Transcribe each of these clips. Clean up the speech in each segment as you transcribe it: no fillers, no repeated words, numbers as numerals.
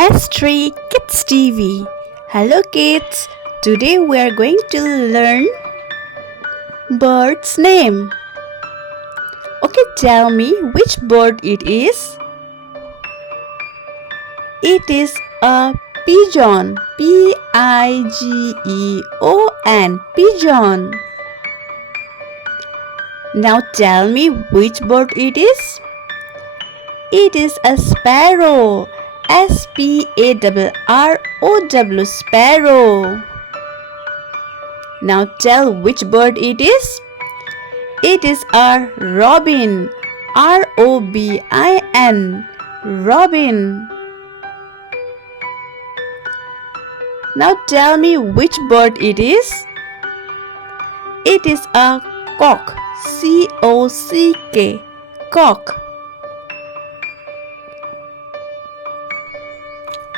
S3 Kids TV. Hello kids, today we are going to learn bird's name. Okay, tell me which bird it is. It is a pigeon. P-I-G-E-O-N. Pigeon. Now tell me which bird it is. It is a sparrow. S-P-A-R-R-O-W. Sparrow. Now tell which bird it is. It is a robin. R-O-B-I-N. Robin. Now tell me which bird it is. It is a cock. C-O-C-K. Cock.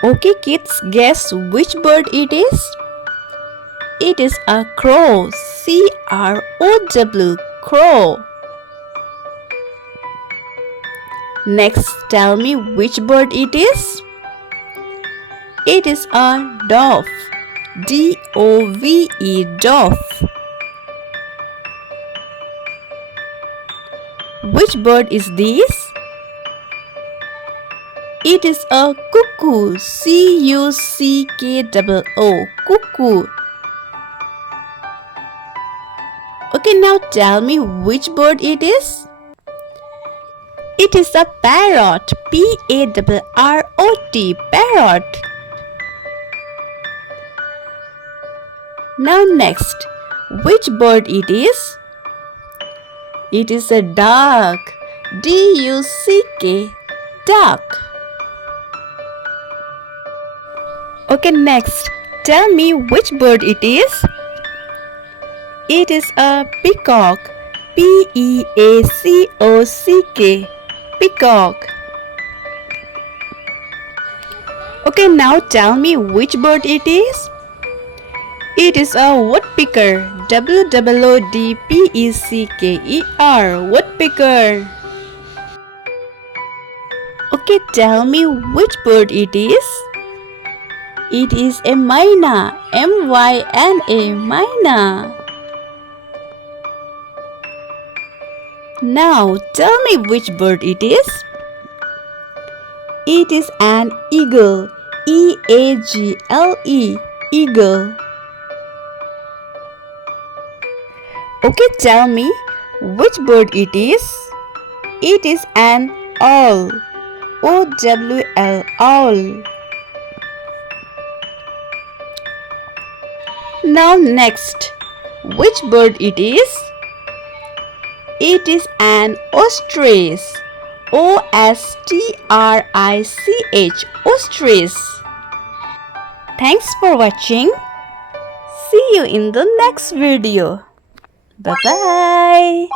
Okay kids, guess which bird it is? It is a crow. C-R-O-W. Crow. Next, tell me which bird it is? It is a dove. D-O-V-E. Dove. Which bird is this? It is a cuckoo. C-U-C-K-O-O. Cuckoo. Okay, now tell me which bird it is. It is a parrot. P-A-R-R-O-T. Parrot. Now next, which bird it is? It is a duck. D-U-C-K. Duck. Okay, next, tell me which bird it is. It is a peacock. P-E-A-C-O-C-K. Peacock. Okay, now tell me which bird it is. It is a woodpecker. W-O-O-D-P-E-C-K-E-R. Woodpecker. Okay, tell me which bird it is. It is a myna. M-Y-N-A. Myna. Now tell me which bird it is. It is an eagle. E-A-G-L-E. Eagle. Okay, tell me which bird it is. It is an owl. O-W-L. Owl. Now next, which bird it is? It is an ostrich. O-S-T-R-I-C-H. Ostrich. Thanks for watching. See you in the next video. Bye-bye.